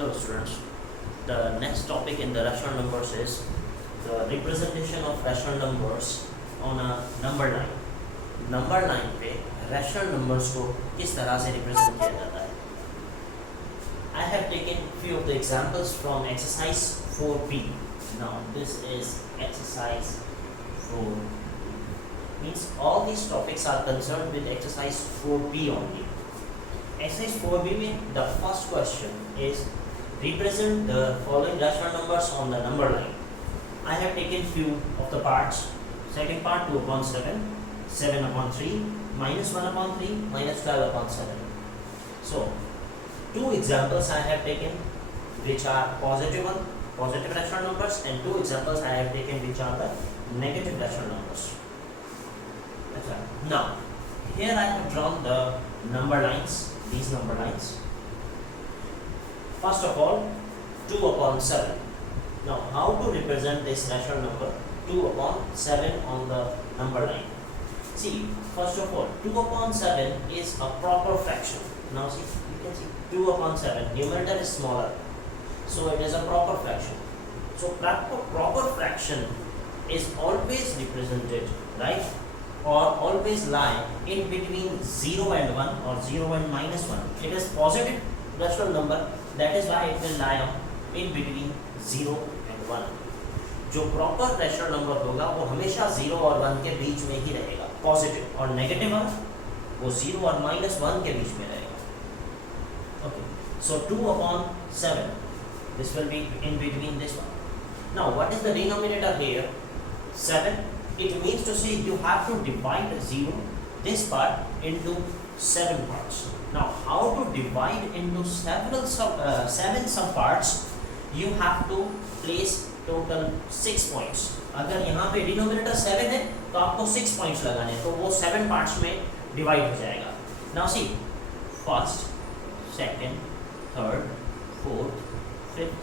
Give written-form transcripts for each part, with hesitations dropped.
Hello students, the next topic in the rational numbers is the representation of rational numbers on a number line. Number line पे rational numbers को किस तरह से represent किया जाता है. I have taken few of the examples from exercise 4b. Now this is exercise 4. Means all these topics are concerned with exercise 4b only. Exercise 4b में the first question is represent the following rational numbers on the number line. I have taken few of the parts. Second part 2 upon 7, 7 upon 3, minus 1 upon 3, minus 12 upon 7. So two examples I have taken which are positive rational numbers, and two examples I have taken which are the negative rational numbers. Now here I have drawn the number lines. These number lines. First of all, 2 upon 7. Now, how to represent this rational number 2 upon 7 on the number line? See, first of all, 2 upon 7 is a proper fraction. Now, see, you can see 2 upon 7. Numerator is smaller, so it is a proper fraction. So, proper fraction is always represented, right? Or always lie in between 0 and 1 or 0 and minus 1. It is positive rational number, that is why it will lie in between 0 and 1. जो proper rational number होगा वो हमेशा 0 और 1 के बीच में ही रहेगा. Positive और नेगेटिव वाला वो 0 और minus 1 के बीच में रहेगा. Okay, so 2 upon 7, this will be in between this one. Now what is the denominator here? 7. It means to say you have to divide 0, this part, into 7 parts. Now, how to divide into seven subparts? You have to place total 6 points. अगर यहाँ पे denominator 7 है तो आपको 6 points लगाने हैं, तो वो 7 parts में divide हो जाएगा. Now see, first, second, third, fourth, fifth,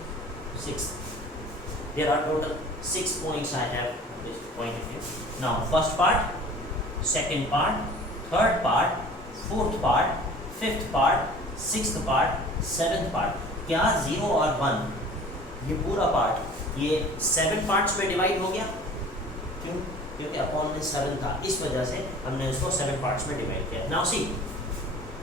sixth. There are total 6 points I have. This point of view. Now first part, second part, third part, fourth part, fifth part, sixth part, seventh part. क्या 0 और 1 ये पूरा part ये 7 parts में divide हो गया? क्यों? क्योंकि अपॉन में 7 था, इस वजह से हमने इसको 7 पार्ट्स में डिवाइड किया. Now see,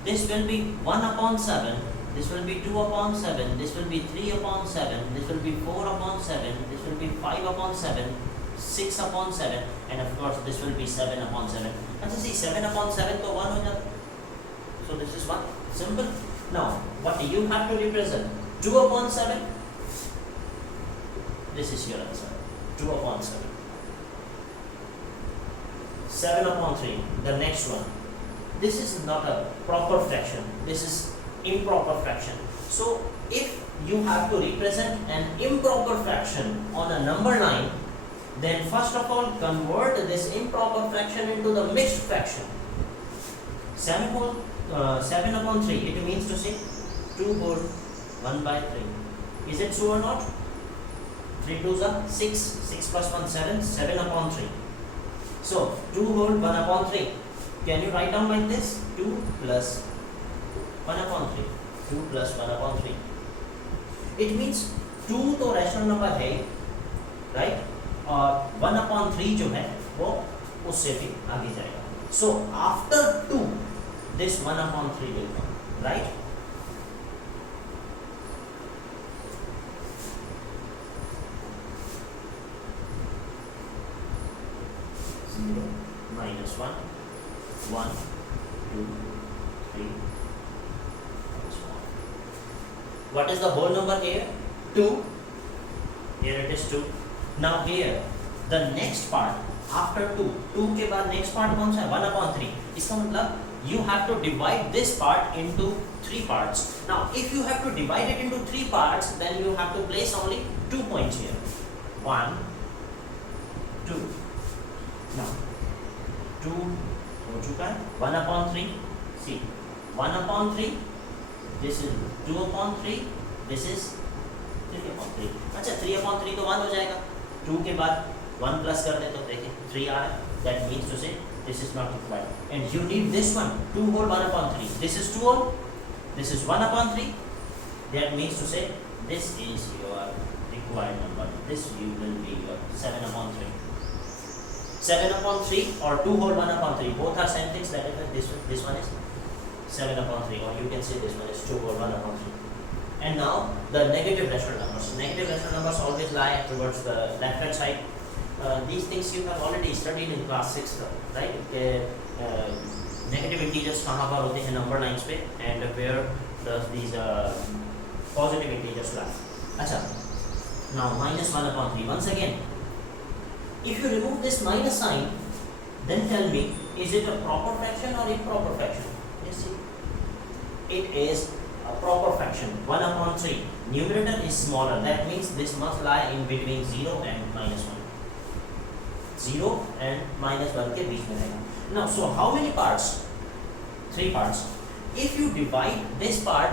this will be 1 upon 7, this will be 2 upon 7, this will be 3 upon 7, this will be 4 upon 7, this will be 5 upon 7, 6 upon 7, and of course this will be 7 upon 7. अच्छा see, 7 upon 7 तो 1 हो जाता. So this is 1. Simple. Now what you have to represent? 2 upon 7. This is your answer. 2 upon 7. 7 upon 3. The next one. This is not a proper fraction. This is improper fraction. So if you have to represent an improper fraction on a number line, then first of all convert this improper fraction into the mixed fraction. 7 upon 3, it means to say 2 whole 1 by 3. Is it true or not? 3 2s are 6, 6 plus 1 7, 7 upon 3. So 2 whole 1 upon 3. Can you write down like this? 2 plus 1 upon 3. 2 plus 1 upon 3. It means 2 तो rational number है, right? और 1 upon 3 जो है वो उससे भी आगे जाएगा. So after 2, this 1 upon 3 will come, right? Zero, minus 1, 1, 2, 3, minus 1. What is the whole number here? 2. Here it is 2. Now here the next part after 2 के बाद next part कौन सा है? 1 upon 3. इसका मतलब you have to divide this part into 3 parts. Now if you have to divide it into 3 parts, then you have to place only 2 points here. 1, 2. Now 2 हो चुका है. 1 upon 3. See, 1 upon 3. This is 2 upon 3. This is 3 upon 3. अच्छा 3 upon 3 तो 1 हो जाएगा. 2 के बाद 1 plus कर दे तो देखिए 3 आ रहा है. That means to say this is not required. And you need this one, 2 whole 1 upon 3. This is 2 whole, this is 1 upon 3. That means to say this is your required number. This will be your 7 upon 3. 7 upon 3 or 2 whole 1 upon 3, both are same things. That is this one is 7 upon 3, or you can say this one is 2 whole 1 upon 3. And now the negative rational numbers. Negative rational numbers always lie towards the left hand side. These things you have already studied in class 6, right? Negative integers कहाँ पर होते हैं number lines पे, and where does these positive integers lie. अच्छा, now minus 1 upon 3. Once again, if you remove this minus sign, then tell me, is it a proper fraction or improper fraction? Yes, see, it is a proper fraction. 1 upon 3. Numerator is smaller. That means this must lie in between 0 and minus 1. 0 and minus 1 के बीच में रहेगा. Now, so how many parts? 3 parts. If you divide this part,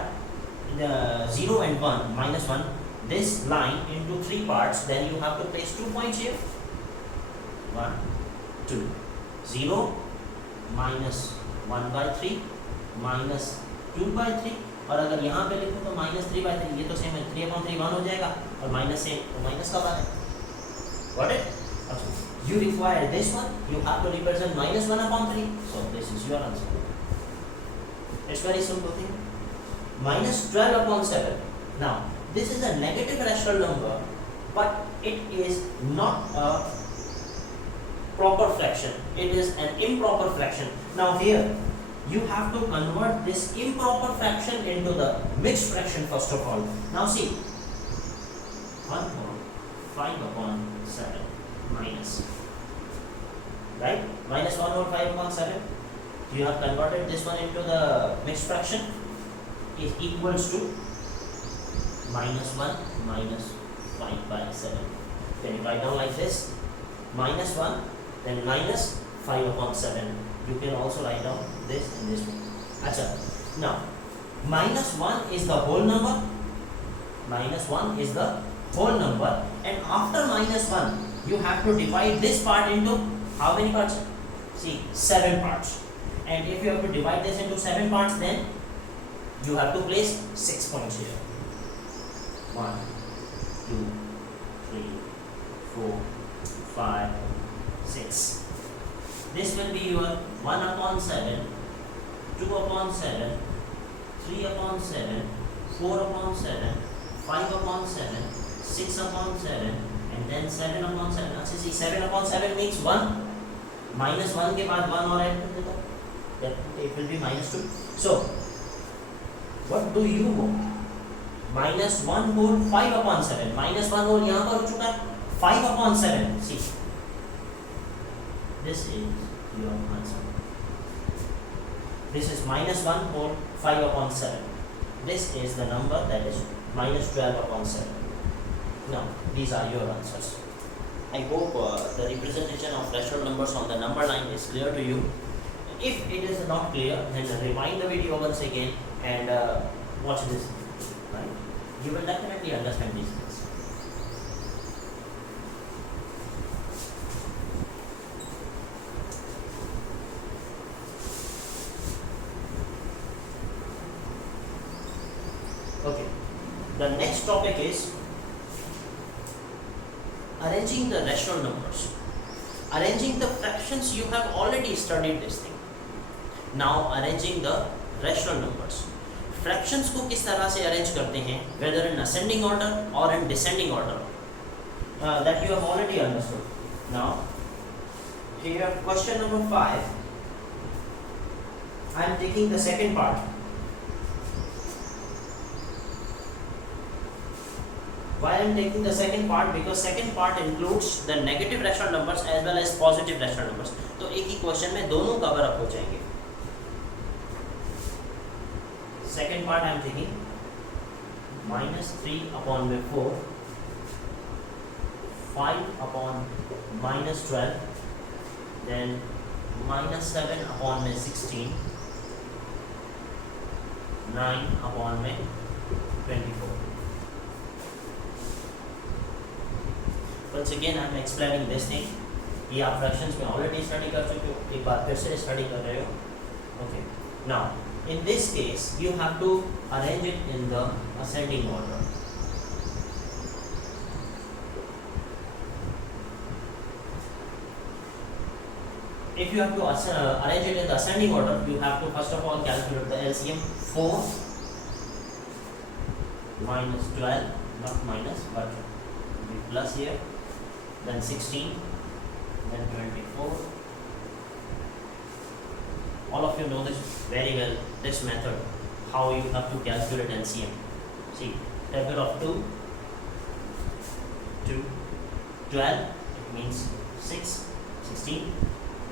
the 0 and 1, minus 1, this line into 3 parts, then you have to place 2 points here. 1, 2, 0, minus 1 by 3, minus 2 by 3, और अगर यहाँ पे लिखूँ तो minus 3 by 3, ये तो same है, 3 upon 3 1 हो जाएगा, और minus से तो minus का बात है. Got it? You require this one, you have to represent minus 1 upon 3, so this is your answer. It's very simple thing. Minus 12 upon 7. Now, this is a negative rational number, but it is not a proper fraction. It is an improper fraction. Now here, you have to convert this improper fraction into the mixed fraction first of all. Now see, 1 whole 5 upon 7 minus, right? Minus 1 whole 5 upon 7. You have converted this one into the mixed fraction. Is equals to minus 1 minus 5 by 7. Can you write down like this? Minus 1, then minus 5 upon 7. You can also write down this in this way. Achha. Now, minus 1 is the whole number. Minus 1 is the whole number. And after minus 1, you have to divide this part into how many parts? See, 7 parts. And if you have to divide this into 7 parts, then you have to place 6 points here. 1, 2, 3, 4, 5, 6. This will be your 1 upon 7, 2 upon 7, 3 upon 7, 4 upon 7, 5 upon 7, 6 upon 7, and then 7 upon 7. अच्छा see, 7 upon 7 means 1. Minus 1 के बाद 1 और add कर देता हूँ. It will be minus 2. So, what do you know? Minus 1 whole 5 upon 7. Minus 1 whole यहाँ पर हो चुका है. 5 upon 7. See, this is your answer. This is minus 1 whole 5 upon 7. This is the number that is minus 12 upon 7. Now, these are your answers. I hope the representation of rational numbers on the number line is clear to you. If it is not clear, then rewind the video once again and watch this. Right? You will definitely understand these things. Okay. The next topic is arranging the rational numbers. Arranging the fractions, you have already studied this thing. Now arranging the rational numbers. Fractions को किस तरह से arrange करते हैं, whether in ascending order or in descending order, that you have already understood. Now here question number 5, I am taking the second part. Why I am taking the second part? Because second part includes the negative rational numbers as well as positive rational numbers. तो एक ही question में दोनों cover up हो जाएंगे. Second part I am taking minus 3 upon 4, 5 upon minus 12, then minus 7 upon 16, 9 upon 24. Once again I am explaining this thing. ये आप fractions में already study कर चुके हो, एक बार फिर से study कर रहे हो. Okay. Now in this case you have to arrange it in the ascending order. if you have to arrange it in the ascending order, you have to first of all calculate the LCM. 4 minus 12, not minus but be plus here, then 16, then 24. All of you know this very well, this method, how you have to calculate LCM. See, table of 2, 12, it means 6, 16,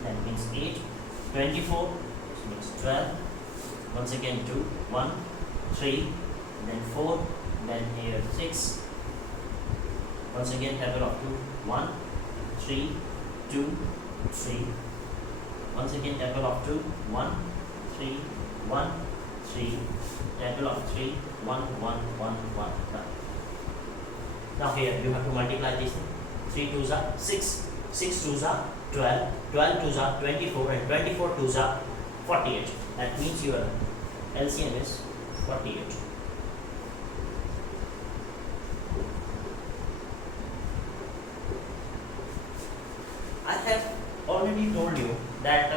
that means 8, 24, which means 12, once again 2, 1, 3, then 4, then here 6, once again table of 2, 1, 3, 2, 3, once again table of 2, 1, 3, 1, 3, table of 3, 1, 1, 1, 1, done. Now here you have to multiply these things. 3 2s are 6, 6 2s are 12, 12 2s are 24, and 24 2s are 48. That means your LCM is 48. I have already told you that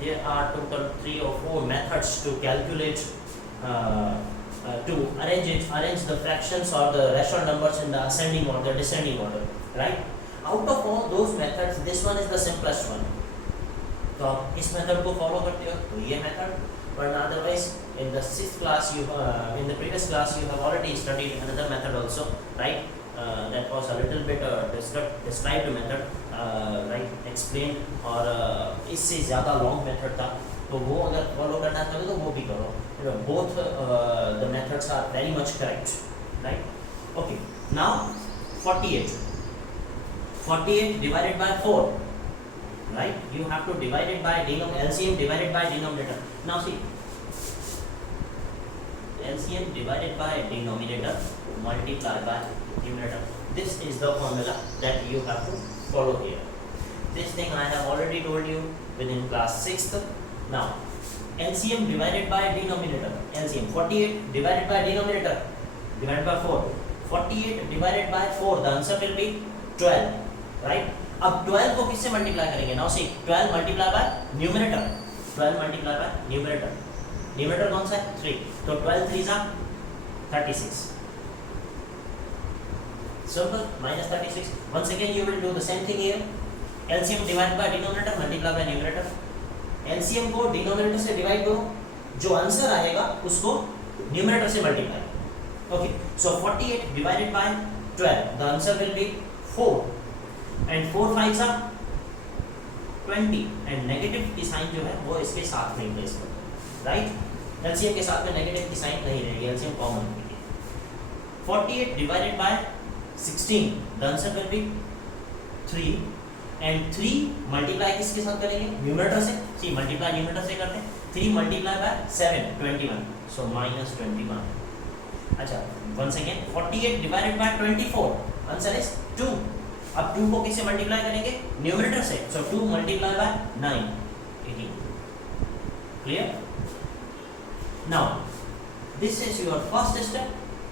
there are total 3 or 4 methods to calculate, to arrange the fractions or the rational numbers in the ascending or the descending order, right? Out of all those methods, this one is the simplest one. तो आप इस method को follow करते हो तो ये method, but otherwise in the 6th class in the previous class you have already studied another method also, right? That was a little bit described method, right, explained, और इससे ज़्यादा long method था, तो वो अगर follow करना चाहो तो वो भी करो. Both the methods are very much correct, right? Okay, now 48 divided by 4, right? You have to divide it by LCM divided by denominator. Now see, LCM divided by denominator multiplied by numerator. This is the formula that you have to follow here. This thing I have already told you within class 6th. Now LCM divided by denominator. LCM 48 divided by denominator divided by 4. 48 divided by 4. The answer will be 12. Right? अब 12 को किससे multiply करेंगे? Now see, 12 multiply by numerator. 12 multiply by numerator. Numerator कौन सा है? 3. तो 12 3s are 36. Simple. Minus 36. Once again you will do the same thing here. LCM divided by denominator multiply by numerator. LCM को denominator से divide करो, जो answer आएगा उसको न्यूमरेटर से multiply. Okay, so 48 divided bye 12, the answer will be 4, and 4 5s are 20, and negative की sign जो है वो इसके साथ नहीं प्लेस करो, राइट? LCM के साथ में नेगेटिव की साइन नहीं रहेगी, LCM कॉमन रहेगी. 48 divided bye 16, the answer will be 3, and 3 multiply किसके साथ करेंगे? न्यूमरेटर से. सी मल्टीप्लाई न्यूमरेटर से करते हैं. 3 मल्टीप्लाई बाय 7 21, सो माइनस 21. अच्छा, once again 48 divided by 24, answer is 2. अब 2 को किससे मल्टीप्लाई करेंगे? न्यूमरेटर से. So 2 multiply by 9 18. Clear? Now this is your first step,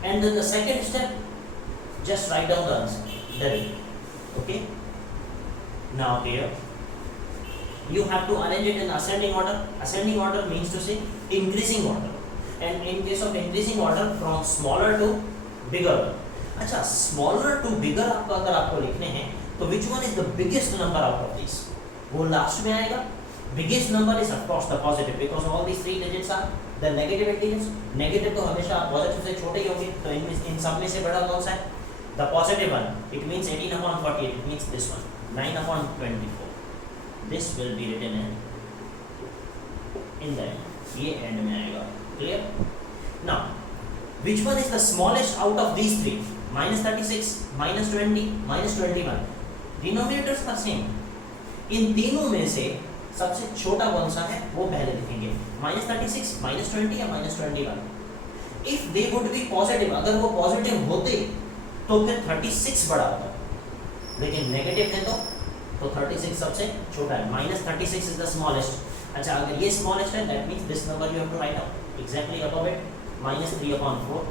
and then the second step, just write down the answer. Direct. Okay, now here you have to arrange it in ascending order. Ascending order means to say increasing order, and in case of increasing order from smaller to bigger. अच्छा, smaller to bigger आपको अगर आपको लिखने हैं तो which one is the biggest number out of these? वो last में आएगा. biggest number is of course the positive, because all these 3 digits are the negative integers. negative तो हमेशा पॉजिटिव से छोटे ही होंगे, तो इन सब में से बड़ा कौन सा है? the positive one. It means 18/48. It means this one, 9/24. This will be written in the end. ये end में आएगा. Clear? Now, which one is the smallest out of these 3? -36, -20, -21. Denominators are same. इन तीनों में से सबसे छोटा कौन सा है वो पहले लिखेंगे. -36, -20 या -21. If they would be positive, अगर वो पॉजिटिव होते तो फिर 36 बड़ा होता, लेकिन नेगेटिव है तो 36 सबसे छोटा है. -36 इज द स्मॉलेस्ट. अच्छा, अगर ये स्मॉलेस्ट है, that means this number you have to write out exactly above it, -3/4.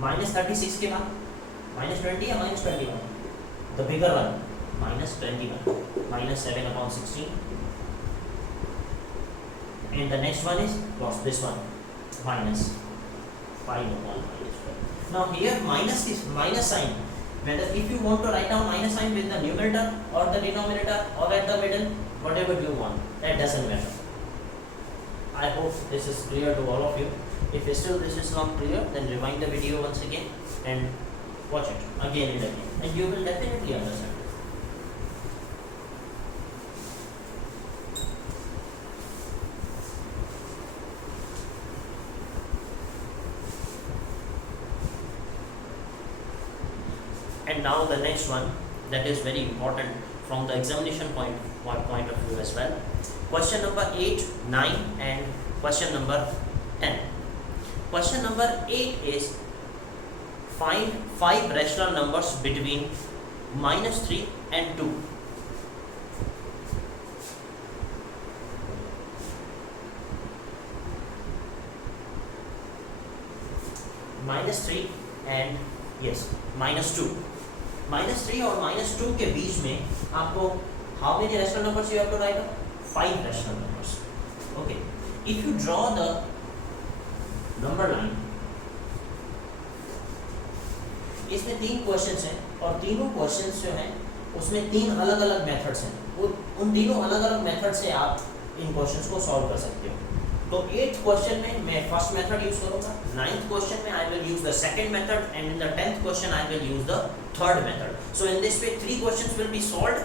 -36 के बाद -20 या -21, the bigger one. minus 21, minus 7 upon 16, and the next one is what's this one, minus 5 upon minus 12. Now here minus is minus sign, whether if you want to write down minus sign with the numerator or the denominator or at the middle, whatever you want, that doesn't matter. I hope this is clear to all of you. If still this is not clear, then rewind the video once again and watch it again and again, and you will definitely understand. And now the next one, that is very important from the examination point of view as well. Question number 8, 9 and question number 10. Question number 8 is find 5 rational numbers between -3 and 2. -3 and yes, -2. -3 और -2 के बीच में आपको how many rational numbers you have to write? 5 rational numbers. Okay. If you draw the number line, इसमें 3 questions हैं और तीनों questions जो हैं उसमें 3 अलग अलग मेथड्स हैं। उन तीनों अलग अलग मेथड से आप इन क्वेश्चंस को सॉल्व कर सकते हो। तो 8th क्वेश्चन में मैं फर्स्ट मेथड यूज करूंगा, 9th क्वेश्चन में I will use the second method, and in the 10th question I will use the third method. So in this way 3 questions will be solved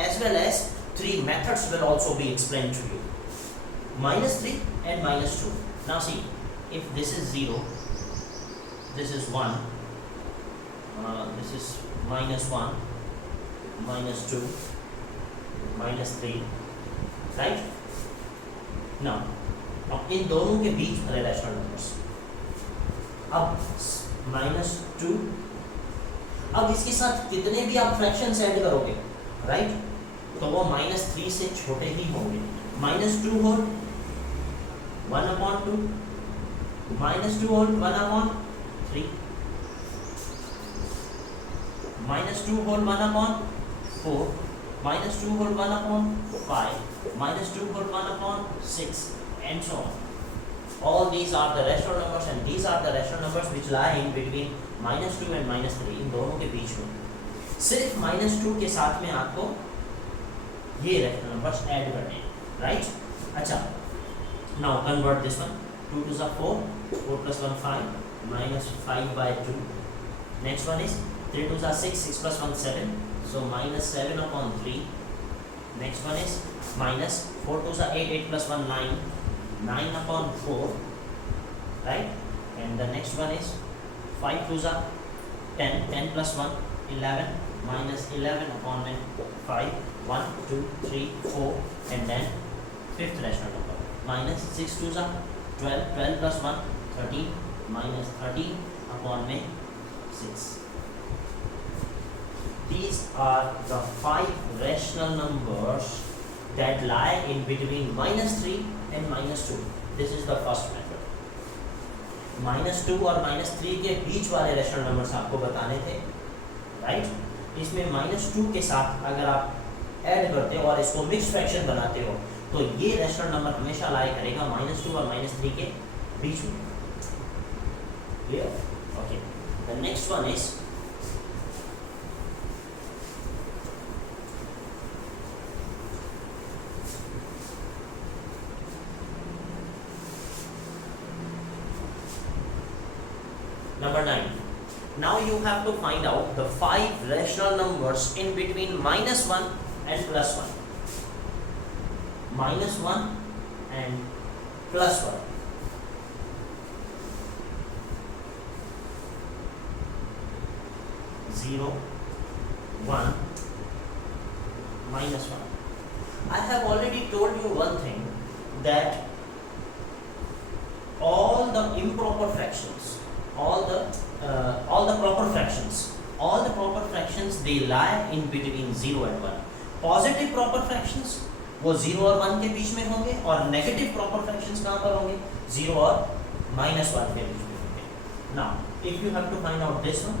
as well as 3 methods will also be explained to you. -3 and -2. Now see, if this is 0, this is 1, this is -1, -2, -3, right? Now इन दोनों के बीच वाले rational numbers, अब -2, अब इसके साथ कितने भी आप फ्रैक्शंस ऐड करोगे, राइट, तो वो -3 से छोटे ही होंगे. -2 whole 1/2, -2 whole 1/3, -2 whole 1/4, -2 whole 1/5, -2 whole 1/6, and so on. All these are the rational numbers, and these are the rational numbers which lie in between -2 and -3, इन दोनों के बीच में. सिर्फ -2 के साथ में आपको ये rational numbers ऐड करने हैं, right? अच्छा, now convert this one. 2 to the 4, 4 plus 1 5, -5/2. Next one is 3 to the 6, 6 plus 1 7, so -7/3. Next one is -4 to the 8, 8 plus 1 9, 9/4, right? And the next one is 5 to the 10, 10 plus 1 11, -11/5, 1 2 3 4, and then fifth rational number -6 to the 12, 12 plus 1 13, -13/6. These are the 5 rational numbers that lie in between -3 and -2. This is the first method. -2 और -3 के बीच वाले rational numbers आपको बताने थे, right? इसमें -2 के साथ अगर आप ऐड करते हो और इसको मिक्स फ्रैक्शन बनाते हो, तो ये रैशनल नंबर हमेशा लाई करेगा -2 और -3 के बीच में. Clear? Okay. The next one is number 9. Now you have to find out the 5 rational numbers in between -1 and +1. -1 and +1. 0, 1, -1. I have already told you one thing, that all the improper fractions, all the proper fractions they lie in between 0 and 1. Positive proper fractions वो 0 और 1 के बीच में होंगे, और negative proper fractions कहाँ पर होंगे? 0 और -1 के बीच में होंगे. Now if you have to find out this one,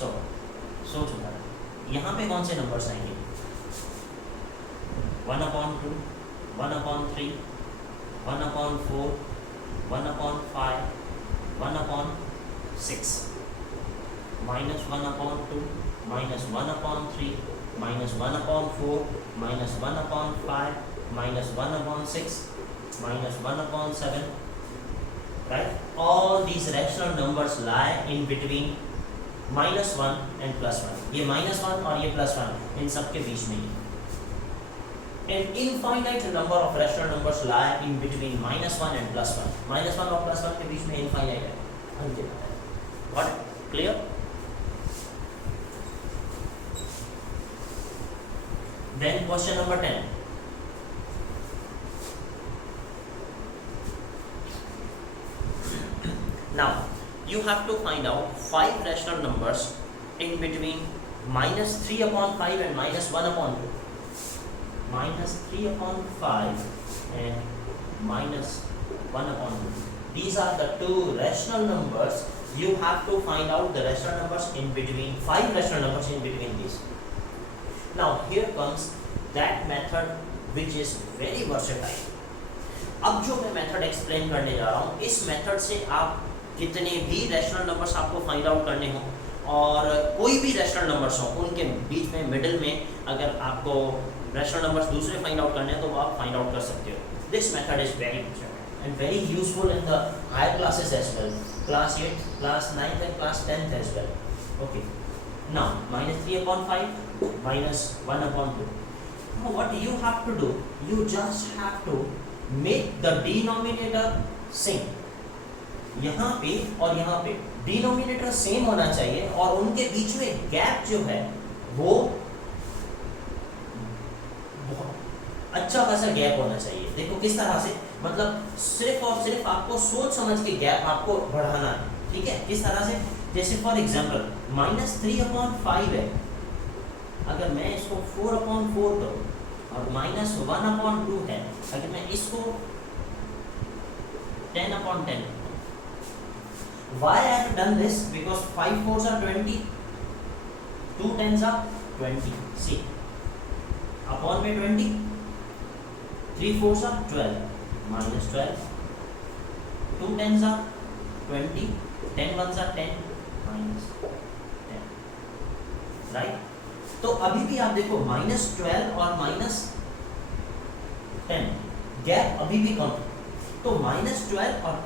so यहाँ पे कौन से नंबर्स आएंगे? 1 upon 2, 1 upon 3, 1 upon 4, 1 upon 5, 1 upon 6, minus 1 upon 2, minus 1 upon 3, minus 1 upon 4, minus 1 upon 5, minus 1 upon 6, minus 1 upon 7, right? All these rational numbers lie in between minus 1 and plus 1. ये minus 1 और ये plus 1 इन सब के बीच में है. An infinite number of rational numbers lie in between minus 1 and plus 1. Minus 1 और plus 1 के बीच में infinite है. Got it? Clear? Then question number 10. Now you have to find out 5 rational numbers in between minus 3 upon 5 and minus 1 upon 2. Minus 3 upon 5 and minus 1 upon 2. These are the two rational numbers. You have to find out the rational numbers in between, 5 rational numbers in between these. Now here comes that method which is very versatile. अब जो मैं method explain करने जा रहा हूँ, इस method से आप कितने भी रैशनल नंबर्स आपको फाइंड आउट करने हो और कोई भी रैशनल नंबर्स हो उनके बीच में मिडिल में अगर आपको रैशनल नंबर्स दूसरे फाइंड आउट करने हैं तो वो आप फाइंड आउट कर सकते हो. This method is very and very useful in the higher classes as well, class 8, class 9 and class 10 as well. Okay. Now minus 3 upon 5, minus 1 upon 2. Now what you have to do, you just have to make the denominator same. यहाँ पे और यहाँ पे denominator same होना चाहिए और उनके बीच में गैप जो है वो अच्छा खासा गैप होना चाहिए. देखो किस तरह से, मतलब सिर्फ और सिर्फ आपको सोच समझ के गैप आपको बढ़ाना है. ठीक है, किस तरह से, जैसे फॉर एग्जांपल minus 3 upon 5 है, अगर मैं इसको 4 upon 4 करूँ और minus 1 upon 2 है, अगर मैं इसको 10 upon 10. Why I have done this? Because 5 4s are 20, 2 10s are 20. See, upon में 20, 3 4s are 12, minus 12, 2 10s are 20, 10 1s are 10, minus 10. Right? तो अभी भी आप देखो minus 12 और minus 10 गैप अभी भी कम. तो minus 12 और